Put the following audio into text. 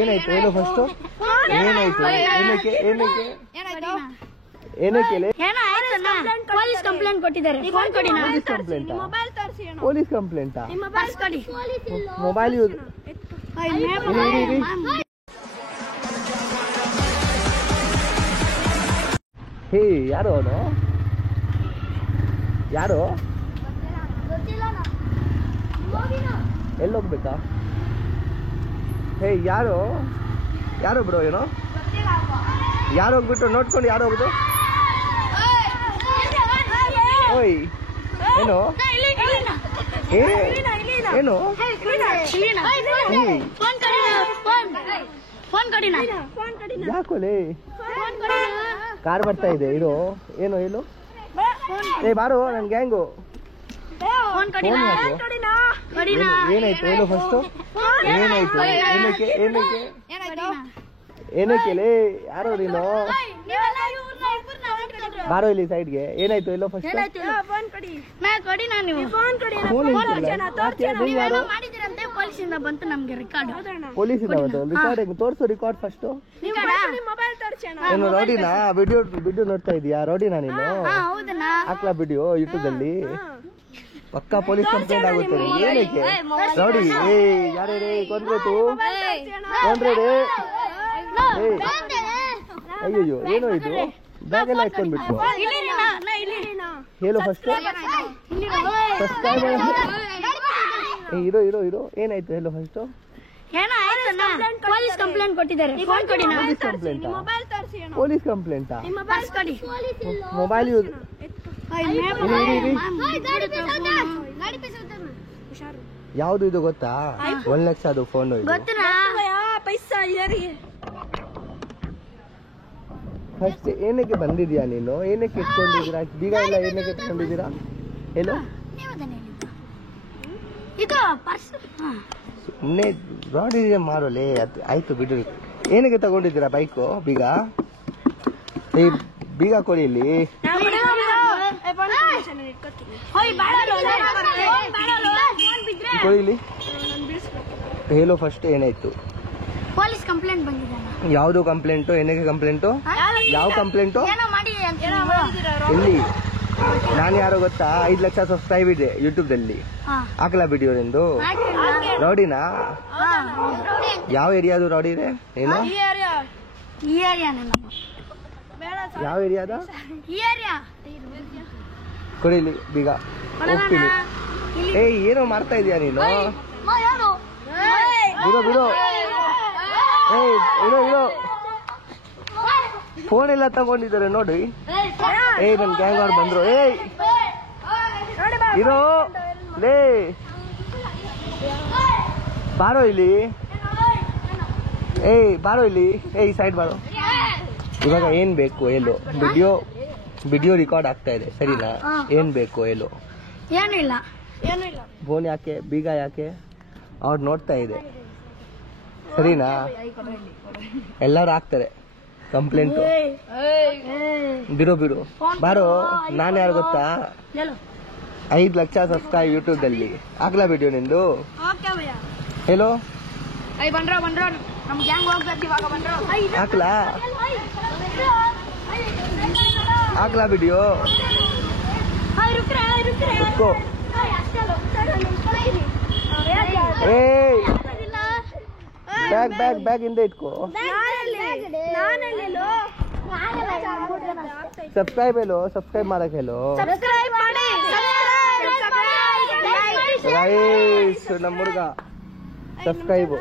ಏನಾಯ್ತು ಹೇಳು ಫಸ್ಟ್. ಏನಾಯ್ತು ಏನಕ್ಕೆ ಏನಕ್ಕೆ ಏನಕ್ಕೆ ಪೊಲೀಸ್ ಕಂಪ್ಲೇಂಟ್ ಕೊಟ್ಟಿದ್ದಾರೆ. ಪೊಲೀಸ್ ಕಂಪ್ಲೇಂಟಾ? ಮೊಬೈಲ್ ಯೂಸ್ ಹೇ ಯಾರು ಅವನು? ಯಾರು? ಎಲ್ಲೋಗ್ಬೇಕಾ? ಹೇ ಯಾರು ಯಾರು ಬ್ರೋ? ಏನೋ ಯಾರು ಹೋಗ್ಬಿಟ್ಟು ನೋಡ್ಕೊಂಡು ಯಾರು ಹೋಗುದು? ಓಯ್ ಏನು ಏನು ಯಾಕೋಲೆ ಕಾರ್ ಬರ್ತಾ ಇದೆ ಇರೋ. ಏನು ಹೇಳು? ಏ ಬಾರು ನನ್ ಗ್ಯಾಂಗು. ಏನಾಯ್ತು ಹೇಳು ಫಸ್ಟ್. ಏನಾಯ್ತು ಏನಕ್ಕೆ ಏನಕ್ಕೆ ಏನಕ್ಕೆ ಯಾರು ನೀನು? ಬಾರೋ ಇಲ್ಲಿ ಸೈಡ್ಗೆ. ಏನಾಯ್ತು ಎಲ್ಲೋ ಫಸ್ಟ್. ಪೊಲೀಸಿಂದ ಬಂತು ನಮ್ಗೆ ರೆಕಾರ್ಡ್. ಪೊಲೀಸಿಂದ ಬಂತು ರೆಕಾರ್ಡ್ ತೋರ್ಸು. Record first. ಏನು ರೌಡಿನಾ? ವಿಡಿಯೋ ನೋಡ್ತಾ ಇದೀಯಾ? ರೌಡಿನಾ ನೀನು? ಹಾಕ್ಲಾ ವಿಡಿಯೋ ಯೂಟ್ಯೂಬ್ ಅಲ್ಲಿ? ಪಕ್ಕಾ ಪೊಲೀಸ್ ಕಂಪ್ಲೇಂಟ್ ಆಗುತ್ತೆ. ಏನಕ್ಕೆ ರೌಡಿ? ಏ ಯಾರೇ ರೇ ಕೊಂದ್ರೇತು ಕೊಂದ್ರೆ ರೇ. ಅಯ್ಯಯ್ಯೋ ಏನೋ ಇದು ಬ್ಯಾಗ್ ಎಲ್ಲ ಇಟ್ಕೊಂಡ್ಬಿಟ್ಟು. ಹೇಳು ಫಸ್ಟ್. ಇರೋ ಇರೋ ಇರೋ. ಏನಾಯ್ತು ಹೇಳು ಫಸ್ಟ್. ಪೊಲೀಸ್ ಕಂಪ್ಲೇಂಟ್ ಕೊಟ್ಟಿದ್ದಾರೆ. ಪೊಲೀಸ್ ಕಂಪ್ಲೇಂಟಾ? ಮೊಬೈಲ್ ಯೂಸ್ ಯಾವ್ದು ಇದು ಗೊತ್ತಾ? 1 ಲಕ್ಷ ಅದು ಫೋನ್. ಫಸ್ಟ್ ಏನಕ್ಕೆ ಬಂದಿದ್ಯಾ ನೀನು? ಏನಕ್ಕೆ ಇಟ್ಕೊಂಡಿದ್ದೀರಾ? ಬೀಗ ಎಲ್ಲ ಏನಕ್ಕೆ ಇಟ್ಕೊಂಡಿದ್ದೀರಾ ಹೇಳು? ಸುಮ್ಮನೆ ರಾಡಿ ಮಾರೋಲೆ. ಆಯ್ತು ಬಿಡು. ಏನಕ್ಕೆ ತಗೊಂಡಿದ್ದೀರಾ ಬೈಕು? ಬೀಗ ಬೀಗ ಕೊಡಿ ಇಲ್ಲಿ. ಕೊಡಿ ಇಲ್ಲಿ. ಹೇಳು ಫಸ್ಟ್ ಏನಾಯ್ತು? ಪೊಲೀಸ್ ಕಂಪ್ಲೇಂಟ್ ಬಂದಿದೆ. ಯಾವ್ದು ಕಂಪ್ಲೇಂಟು? ಏನಕ್ಕೆ ಕಂಪ್ಲೇಂಟು? ಯಾವ ಕಂಪ್ಲೇಂಟು? ಎಲ್ಲಿ? ನಾನು ಯಾರೋ ಗೊತ್ತಾ? 5 ಲಕ್ಷ ಸಬ್ಸ್ಕ್ರೈಬ್ ಇದೆ ಯೂಟ್ಯೂಬ್ ದಲ್ಲಿ. ಹಾಕಲಾ ವಿಡಿಯೋ ನಿಂದು? ರೌಡಿನಾ? ಯಾವ ಏರಿಯಾದು ರೌಡಿ ಇದೆ? ಏನು ಯಾವ ಏರಿಯಾದ? ಕೊಡಿಲಿ ಬೀಗ ಹೋಗ್ತೀನಿ. ಏಯ್ ಏನೋ ಮಾಡ್ತಾ ಇದೀಯಾ ನೀನು? ಬಿಡು ಬಿಡು. ಏಯ್ ಇರೋ ಇರೋ. ಫೋನ್ ಎಲ್ಲ ತಗೊಂಡಿದ್ದಾರೆ ನೋಡಿ. ಏಯ್ ನನ್ ಗ್ಯಾಂಗ್ ಅವ್ರು ಬಂದ್ರು. ಏಯ್ ಇರೋ ಲೇ. ಬಾರೋ ಇಲ್ಲಿ. ಏಯ್ ಬಾರೋ ಇಲ್ಲಿ. ಏಯ್ ಸೈಡ್ ಬಾರೋ. ಇವಾಗ ಏನ್ ಬೇಕು ಹೇಳು? ವಿಡಿಯೋ ರೆಕಾರ್ಡ್ ಆಗ್ತಾ ಇದೆ ಸರಿನಾ? ಏನ್ ಬೇಕು ಹೇಳು? ಏನಿಲ್ಲ. ಫೋನ್ ಯಾಕೆ? ಬೀಗ ಯಾಕೆ? ಅವ್ರು ನೋಡ್ತಾ ಇದೆ ಸರಿನಾ? ಎಲ್ಲರೂ ಹಾಕ್ತಾರೆ ಕಂಪ್ಲೇಂಟ್. ಬಿಡು ಬಿಡು ಬಾರೋ. ನಾನು ಯಾರು ಗೊತ್ತಾ? 5 ಲಕ್ಷ ಸಬ್ಸ್ಕ್ರೈಬ್ ಯೂಟ್ಯೂಬ್ ಅಲ್ಲಿ. ಹಾಕ್ಲಾ ವಿಡಿಯೋ ನಿಂದು? ಹೇಳು. ಹಾಕ್ಲಾ ಹಾಕ್ಲಾ ವಿಡಿಯೋ? ಏಯ್ ಬ್ಯಾಗ್ ಹಿಂದೆ ಇಟ್ಕೋ. ಸಬ್ಸ್ಕ್ರೈಬ್ ಹೇಳು. ಸಬ್ಸ್ಕ್ರೈಬ್ ಮಾಡಕ್ ಹೇಳು. ನಮ್ಮ ಹುಡುಗ ಸಬ್ಸ್ಕ್ರೈಬ್